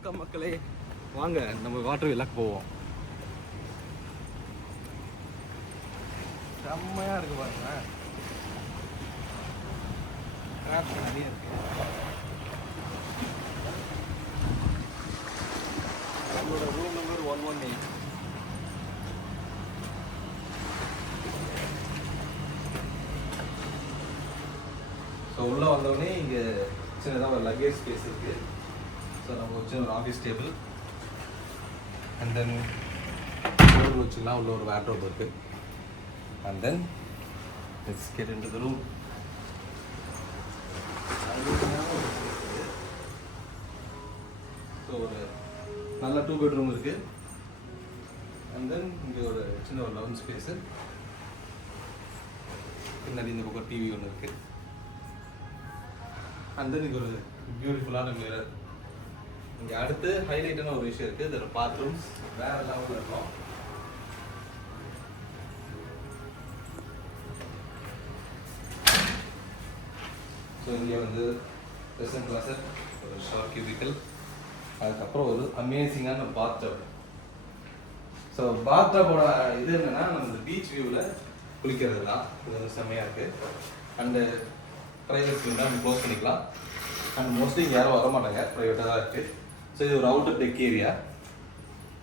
வணக்கம் மக்களே, வாங்க நம்ம வாட்டர் வில்லாக்கு போவோம். செம்மையா இருக்கு பாருங்க, கிராப்ஸ் நிறைய இருக்கு. நம்மளோட ரூம் நம்பர் 118. ஸோ உள்ளே வந்தோடனே இங்கே சின்னதாக ஒரு லக்கேஜ் ஸ்பேஸ் இருக்குது. ஸோ நம்ம வச்சு ஒரு office table and then table வச்சுக்கலாம். உள்ள ஒரு வேர்ட்ரோப் இருக்குது. And then let's get into the room. So ஒரு நல்ல 2 பெட்ரூம் இருக்குது. அண்ட் தென் இங்கே ஒரு சின்ன ஒரு லவுஞ்ச் ஸ்பேஸு. பின்னாடி இந்த பக்கம் டிவி ஒன்று இருக்குது. அண்ட் தென் இங்கே ஒரு பியூட்டிஃபுல்லான மிரர். இங்கே அடுத்து ஹைலைட்டான ஒரு விஷயம் இருக்குது. இதில் பாத்ரூம்ஸ் வேறு லெவலில் இருக்கும். ஸோ இங்கே வந்து வெஸ்டர்ன் கிளாஸர், ஒரு ஷவர் கியூபிக்கல், அதுக்கப்புறம் ஒரு அமேசிங்கான பாத்டப். ஸோ பாத்டப்போட இது என்னென்னா, நம்ம இந்த பீச் வியூவில் குளிக்கிறது தான். இது வந்து செம்மையாக இருக்குது. அண்டு ப்ரைவசி தான் நம்ம க்ளோஸ் பண்ணிக்கலாம். அண்ட் மோஸ்ட்லி இங்கே யாரும் வர மாட்டாங்க, ப்ரைவேட்டாக தான் இருக்குது. ஸோ இது ஒரு அவுட்டர் டெக் ஏரியா.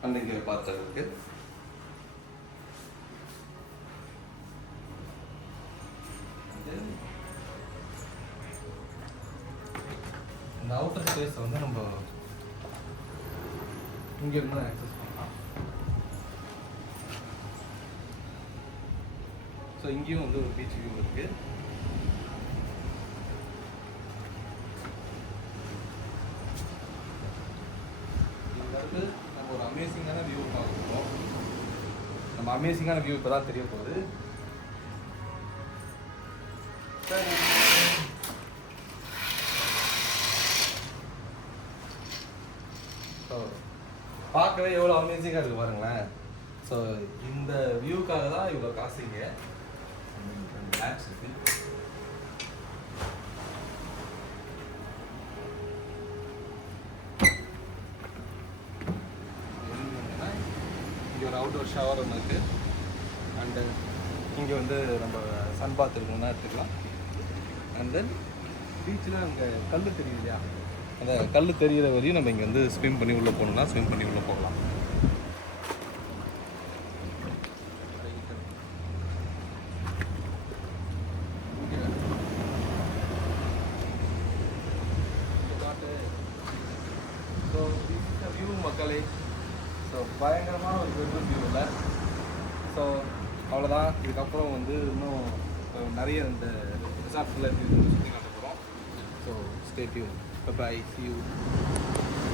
அண்ட் இங்கே பாத்டப் இருக்குது. இந்த அவுட்டர் ஸ்பேஸ் வந்து நம்ம இங்கே இருந்து ஆக்சஸ் பண்ணலாம். ஸோ இங்கேயும் வந்து ஒரு பீச் வியூ இருக்குது. நம்ம ஒரு அமேசிங்கான வியூ பார்க்குறோம். நம்ம அமேசிங்கான வியூ இப்போ தான் தெரிய போகுது. ஸோ பார்க்கவே எவ்வளோ அமேசிங்காக இருக்குது பாருங்களேன். ஸோ இந்த வியூக்காக தான் இவ்வளோ காசுங்க. ரிலாக்ஸ் இருக்குது. இங்கே ஒரு அவுட்டோர் ஷவர் ஒன்று இருக்குது. அண்டு இங்கே வந்து நம்ம சன் பாத் இருக்கணும்னா எடுத்துக்கலாம். அண்ட் தென் பீச்சில் அங்கே கல் தெரியுது இல்லையா, அந்த கல் தெரிகிற வரையும் நம்ம இங்கே வந்து ஸ்விம் பண்ணி உள்ளே போகணும்னா ஸ்விம் பண்ணி உள்ளே போகலாம். ஸோ வியூ மக்களே, ஸோ பயங்கரமான ஒரு பெட்ரூம் வியூ இல்லை. ஸோ அவ்வளோதான். இதுக்கப்புறம் வந்து இன்னும் நிறைய இந்த ரிசார்ட்ஸில் சுற்றி காட்ட போகிறோம். So stay tune. Bye, see you.